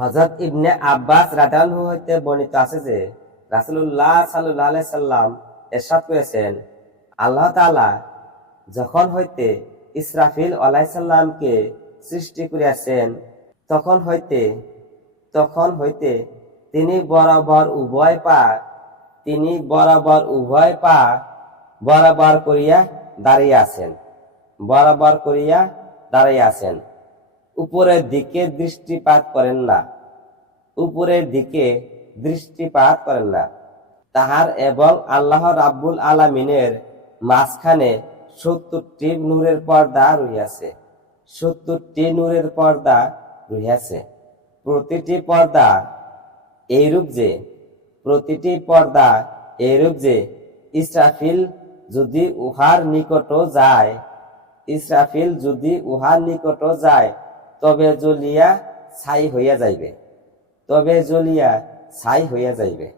হযরত ইবনে আব্বাস রাদিয়াল্লাহু হইতে বর্ণিত আছে যে রাসূলুল্লাহ সাল্লাল্লাহু আলাইহি সাল্লাম ইরশাদ করেছেন, আল্লাহ তাআলা যখন হইতে ইসরাফিল আলাইহিস সালামকে সৃষ্টি করিয়াছেন তখন হইতে তিনি বরাবর উভয় পা বরাবর করিয়া দাঁড়িয়ে আছেন। উপরের দিকে দৃষ্টিপাত করেন না। তাহার এবং আল্লাহ রাব্বুল আলামিনের মাঝখানে 70টি নূরের পর্দা রহিয়াছে। প্রতিটি পর্দা এইরূপ যে ইসরাফিল যদি উহার নিকট যায় তবে জ্বলিয়া ছাই হইয়া যাইবে।